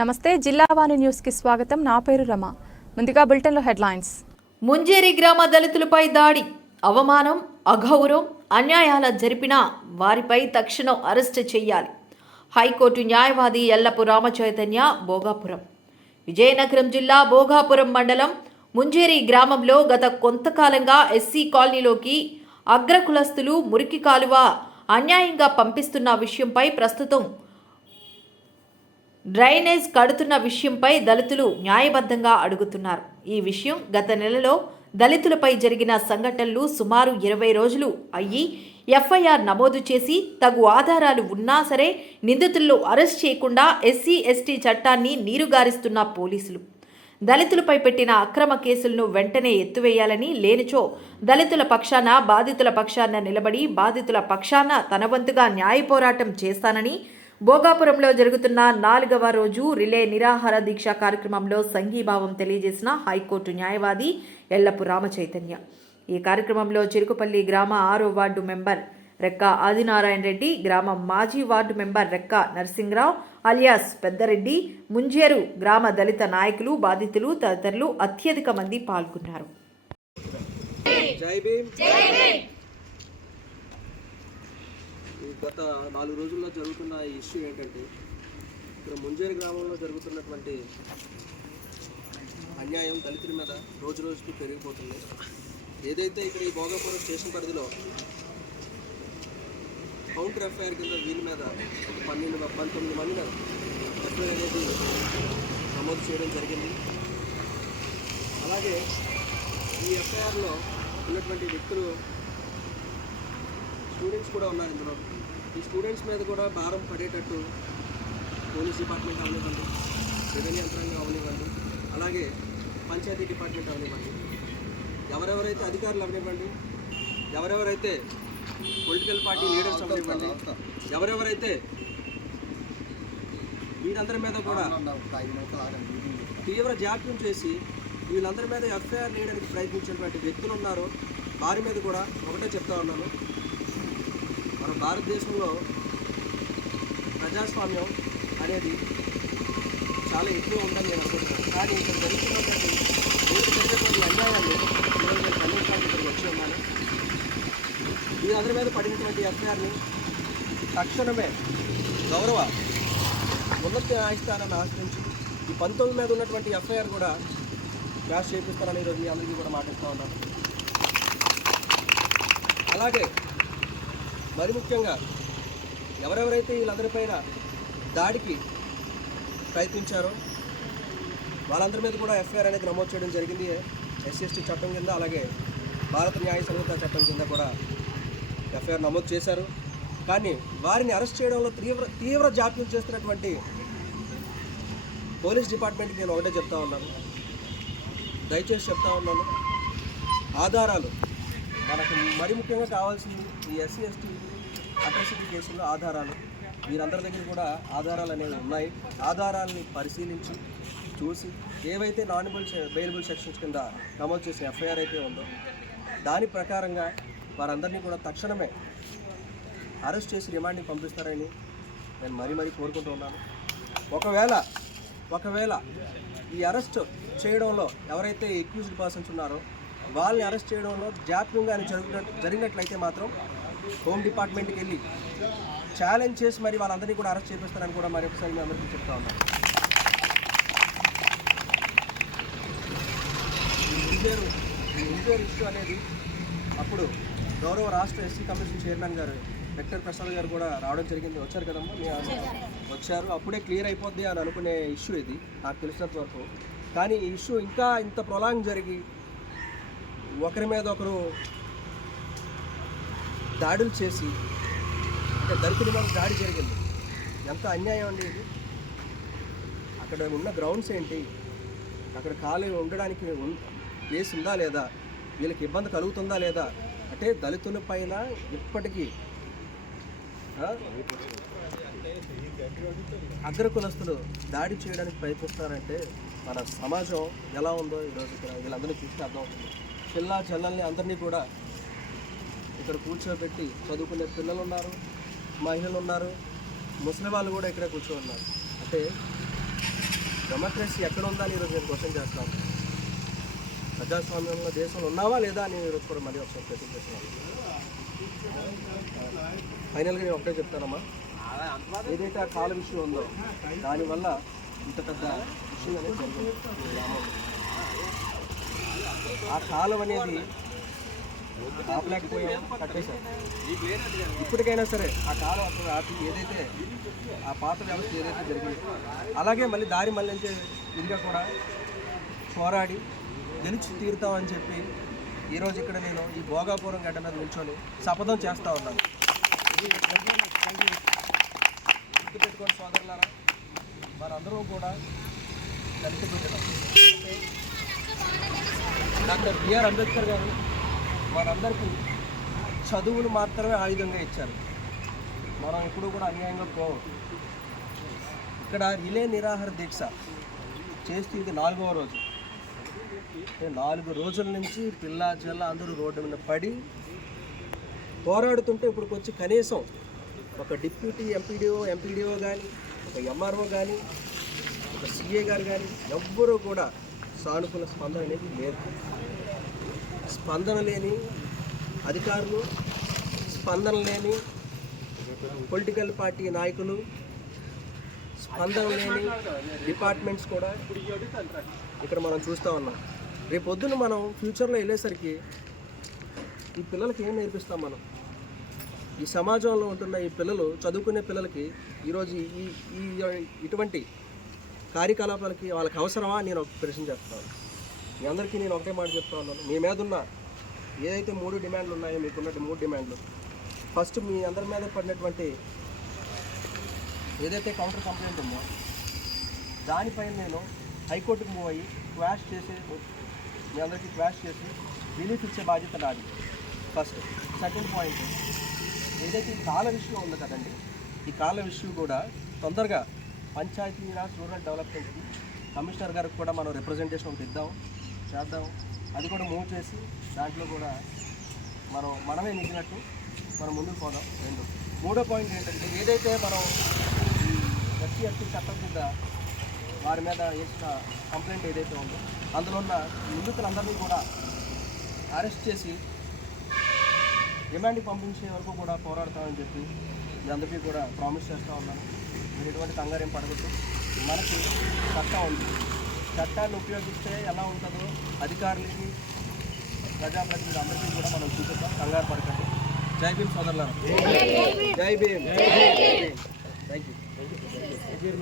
నమస్తే జిల్లావాణి న్యూస్కి స్వాగతం. నా పేరు రమ. ముందుగా బులెటిన్లో హెడ్లైన్స్. ముంజేరి గ్రామ దళితులపై దాడి అవమానం అగౌరవం అన్యాయాల జరిపిన వారిపై తక్షణం అరెస్టు చేయాలి. హైకోర్టు న్యాయవాది ఎల్లపు రామచైతన్య భోగాపురం. విజయనగరం జిల్లా భోగాపురం మండలం ముంజేరి గ్రామంలో గత కొంతకాలంగా ఎస్సీ కాలనీలోకి అగ్రకులస్తులు మురికి కాలువ అన్యాయంగా పంపిస్తున్న విషయంపై ప్రస్తుతం డ్రైనేజ్ కడుతున్న విషయంపై దళితులు న్యాయబద్ధంగా అడుగుతున్నారు. ఈ విషయం గత నెలలో దళితులపై జరిగిన సంఘటనలు సుమారు ఇరవై రోజులు అయ్యి ఎఫ్ఐఆర్ నమోదు చేసి తగు ఆధారాలు ఉన్నా సరే నిందితులను అరెస్ట్ చేయకుండా ఎస్సీ ఎస్టీ చట్టాన్ని నీరుగారిస్తున్న పోలీసులు. దళితులపై పెట్టిన అక్రమ కేసులను వెంటనే ఎత్తివేయాలని లేనిచో దళితుల పక్షాన బాధితుల పక్షాన నిలబడి బాధితుల పక్షాన తన వంతుగా న్యాయ పోరాటం చేస్తానని భోగాపురంలో జరుగుతున్న నాలుగవ రోజు రిలే నిరాహార దీక్ష కార్యక్రమంలో సంఘీభావం తెలియజేసిన హైకోర్టు న్యాయవాది ఎల్లపు రామచైతన్య. ఈ కార్యక్రమంలో చిరుకుపల్లి గ్రామ ఆరో వార్డు మెంబర్ రెక్క ఆదినారాయణ రెడ్డి గ్రామ మాజీ వార్డు మెంబర్ రెక్క నరసింహరావు అలియాస్ పెద్దరెడ్డి ముంజేరు గ్రామ దళిత నాయకులు బాధితులు తదితరులు అత్యధిక మంది పాల్గొన్నారు. జై గత నాలుగు రోజుల్లో జరుగుతున్న ఈ ఇష్యూ ఏంటంటే ఇక్కడ ముంజేరి గ్రామంలో జరుగుతున్నటువంటి అన్యాయం దళితుల మీద రోజు రోజుకి పెరిగిపోతుంది. ఏదైతే ఇక్కడ ఈ భోగాపురం స్టేషన్ పరిధిలో కౌంటర్ ఎఫ్ఐఆర్ కింద వీళ్ళ మీద ఒక పన్నెండు పంతొమ్మిది మంది మీద ఎఫ్ఐఆర్ అనేది నమోదు చేయడం జరిగింది. అలాగే ఈ ఎఫ్ఐఆర్లో ఉన్నటువంటి వ్యక్తులు స్టూడెంట్స్ కూడా ఉన్నారు ఇందులో. ఈ స్టూడెంట్స్ మీద కూడా భారం పడేటట్టు పోలీస్ డిపార్ట్మెంట్ అవనివ్వండి రెవెన్యూ యంత్రాంగం అవనివ్వండి అలాగే పంచాయతీ డిపార్ట్మెంట్ అవనివ్వండి. ఎవరెవరైతే అధికారులు అవనివ్వండి ఎవరెవరైతే పొలిటికల్ పార్టీ లీడర్స్ అవనివ్వండి ఎవరెవరైతే వీరందరి మీద కూడా తీవ్ర జాప్యం చేసి వీళ్ళందరి మీద ఎఫ్ఐఆర్ వేయడానికి ప్రయత్నించినటువంటి వ్యక్తులు ఉన్నారు. వారి మీద కూడా ఒకటే చెప్తా ఉన్నాను. మన భారతదేశంలో ప్రజాస్వామ్యం అనేది చాలా ఎక్కువ ఉందని నేను అనుకుంటున్నాను. కానీ ఇక్కడ జరుగుతున్నటువంటి మీరు జరిగినటువంటి అన్యాయాలు ఈరోజు నేను ఖండించడానికి ఇక్కడికి వచ్చి ఉన్నాను. వీరందరి మీద పడినటువంటి ఎఫ్ఐఆర్ని తక్షణమే గౌరవ ఉన్నత న్యాయస్థానాన్ని ఆశ్రయించి ఈ పంతొమ్మిది మీద ఉన్నటువంటి ఎఫ్ఐఆర్ కూడా క్యాష్ చేపిస్తారని ఈరోజు మీ అందరికీ కూడా మాటిస్తూ ఉన్నాను. అలాగే మరి ముఖ్యంగా ఎవరెవరైతే వీళ్ళందరిపైన దాడికి ప్రయత్నించారో వాళ్ళందరి మీద కూడా ఎఫ్ఐఆర్ అనేది నమోదు చేయడం జరిగింది. ఎస్సీఎస్టీ చట్టం కింద అలాగే భారత న్యాయ సంహిత చట్టం కింద కూడా ఎఫ్ఐఆర్ నమోదు చేశారు. కానీ వారిని అరెస్ట్ చేయడంలో తీవ్ర తీవ్ర జాప్యం చేస్తున్నటువంటి పోలీస్ డిపార్ట్మెంట్కి నేను ఒకటే చెప్తా ఉన్నాను. దయచేసి చెప్తా ఉన్నాను. ఆధారాలు మనకు మరి ముఖ్యంగా కావాల్సింది ఈ ఎస్సీ ఎస్టీ అట్రసిటీ కేసుల్లో ఆధారాలు. వీరందరి దగ్గర కూడా ఆధారాలు అనేవి ఉన్నాయి. ఆధారాలని పరిశీలించి చూసి ఏవైతే నానిబుల్ బెయిలబుల్ సెక్షన్స్ కింద నమోదు చేసిన ఎఫ్ఐఆర్ అయితే ఉందో దాని ప్రకారంగా వారందరినీ కూడా తక్షణమే అరెస్ట్ చేసి రిమాండ్కి పంపిస్తారని నేను మరీ మరీ కోరుకుంటూ ఉన్నాను. ఒకవేళ ఒకవేళ ఈ అరెస్ట్ చేయడంలో ఎవరైతే ఎక్యూజ్డ్ పర్సన్స్ ఉన్నారో వాళ్ళని అరెస్ట్ చేయడంలో జాప్యంగా అని జరుగుతున్న జరిగినట్లయితే మాత్రం హోమ్ డిపార్ట్మెంట్కి వెళ్ళి ఛాలెంజ్ చేసి మరి వాళ్ళందరినీ కూడా అరెస్ట్ చేపిస్తారని కూడా మరి ఒకసారి మేము అందరికీ చెప్తా ఉన్నాం ఈ ఇష్యూ అనేది అప్పుడు గౌరవ రాష్ట్ర ఎస్సీ కమిషన్ చైర్మన్ గారు వెక్టర్ ప్రసాద్ గారు కూడా రావడం జరిగింది. వచ్చారు కదమ్మా? వచ్చారు. అప్పుడే క్లియర్ అయిపోద్ది అని అనుకునే ఇష్యూ ఇది. నాకు తెలిసినంత వరకు. కానీ ఈ ఇష్యూ ఇంకా ఇంత ప్రొలాంగ్ జరిగి ఒకరి మీద ఒకరు దాడులు చేసి అంటే దళితుడి మీద దాడి జరిగింది. ఎంత అన్యాయం అండి ఇది? అక్కడ ఉన్న గ్రౌండ్స్ ఏంటి? అక్కడ ఖాళీ ఉండడానికి ఉన్- ప్లేస్ ఉందా లేదా? వీళ్ళకి ఇబ్బంది కలుగుతుందా లేదా? అంటే దళితుల పైన ఇప్పటికీ అగ్ర అగ్రకులస్తులు దాడి చేయడానికి ప్రయత్నిస్తున్నారంటే మన సమాజం ఎలా ఉందో ఈరోజు ఇక్కడ వీళ్ళందరినీ చూస్తే అర్థమవుతుంది. పిల్ల చెల్లల్ని అందరినీ కూడా ఇక్కడ కూర్చోబెట్టి చదువుకునే పిల్లలు ఉన్నారు మహిళలు ఉన్నారు ముసలి వాళ్ళు కూడా ఇక్కడే కూర్చో ఉన్నారు అంటే డెమోక్రసీ ఎక్కడ ఉందా అని ఈరోజు నేను క్వశ్చన్ చేస్తాను ప్రజాస్వామ్యంలో దేశంలో ఉన్నావా లేదా అని ఈరోజు కూడా మళ్ళీ ఒకసారి క్వశ్చన్ చేస్తున్నాను. ఫైనల్గా నేను ఒకటే చెప్తానమ్మా. ఏదైతే ఆ కాల విషయం ఉందో దానివల్ల ఇంత పెద్ద విషయం అనేది జరిగింది. గ్రామంలో. ఆ కాలం అనేది ఆపలేకపోయాం కట్టేశారు ఇప్పటికైనా సరే ఆ కాలం అక్కడ ఆపి ఏదైతే ఆ పాత వ్యవస్థ ఏదైతే జరిగిందో అలాగే మళ్ళీ దారి మళ్ళించే ఇదిగా కూడా పోరాడి గెలిచి తీరుతామని చెప్పి ఈరోజు ఇక్కడ నేను ఈ భోగాపురం గడ్డ మీద నిల్చొని శపథం చేస్తూ ఉన్నాను. గుర్తుపెట్టుకోండి సోదరులారా మనందరం కూడా దళిత బిడ్డలు. డాక్టర్ బిఆర్ అంబేద్కర్ గారు మనందరికీ చదువును మాత్రమే ఆయుధంగా ఇచ్చారు. మనం ఎప్పుడు కూడా అన్యాయంగా పోవం ఇక్కడ రిలే నిరాహార దీక్ష చేస్తూ ఇది నాలుగవ రోజు. నాలుగు రోజుల నుంచి పిల్ల జల్ల అందరూ రోడ్డు మీద పడి పోరాడుతుంటే ఇప్పుడు వచ్చి కనీసం ఒక డిప్యూటీ ఎంపీడీఓ ఎంపీడీఓ కానీ ఒక ఎంఆర్ఓ కానీ ఒక సిఏ గారు కానీ ఎవ్వరూ కూడా సానుకూల స్పందన అనేది లేదు. స్పందన లేని అధికారులు స్పందన లేని పొలిటికల్ పార్టీ నాయకులు స్పందన లేని డిపార్ట్మెంట్స్ కూడా ఇక్కడ మనం చూస్తూ ఉన్నాం. రేపు పొద్దున్న మనం ఫ్యూచర్లో వెళ్ళేసరికి ఈ పిల్లలకి ఏం నేర్పిస్తాం మనం? ఈ సమాజంలో ఉంటున్న ఈ పిల్లలు చదువుకునే పిల్లలకి ఈరోజు ఈ ఈ ఇటువంటి కార్యకలాపాలకి వాళ్ళకి అవసరమా నేను ఒక ప్రశ్న చేస్తాను. మీ అందరికీ నేను ఒకటే మాట చెప్తా ఉన్నాను. మీ మీద ఉన్న ఏదైతే మూడు డిమాండ్లు ఉన్నాయో మీకున్నట్టు మూడు డిమాండ్లు. ఫస్ట్ మీ అందరి మీద పడినటువంటి ఏదైతే కౌంటర్ కంప్లైంట్ ఉందో దానిపైన నేను హైకోర్టుకు మూవ్ అయ్యి క్వాష్ చేసి మీ అందరికీ క్వాష్ చేసి రిలీఫ్ ఇచ్చే బాధ్యత నాది. ఫస్ట్ సెకండ్ పాయింట్ ఏదైతే ఈ కాల విషయం ఉంది కదండి ఈ కాల విషయం కూడా తొందరగా పంచాయతీరాజ్ రూరల్ డెవలప్మెంట్కి కమిషనర్ గారికి కూడా మనం రిప్రజెంటేషన్ ఒకటి ఇద్దాం. చేద్దాం. అది కూడా మూవ్ చేసి దాంట్లో కూడా మనం మనమే నెగ్గినట్టు మనం ముందుకు పోదాం. రెండు. మూడో పాయింట్ ఏంటంటే ఏదైతే మనం ప్రతి ఎస్సీ ఎస్టీ చట్టం కింద వారి మీద వేసిన కంప్లైంట్ ఏదైతే ఉందో అందులో ఉన్న నిందితులందరినీ కూడా అరెస్ట్ చేసి రిమాండ్కి పంపించే వరకు కూడా పోరాడతామని చెప్పి మీ అందరికీ కూడా ప్రామిస్ చేస్తూ ఉన్నాను. మీరు ఎటువంటి కంగారేం పడవద్దు. మనకి చట్టం ఉంది. చట్టాన్ని ఉపయోగిస్తే ఎలా ఉంటుందో అధికారులకి ప్రజాప్రతినిధులు అందరికీ కూడా మనం చూపిద్దాం. కంగారు పడకండి. జై భీమ్ సోదరులారా. జై భీమ్. Thank you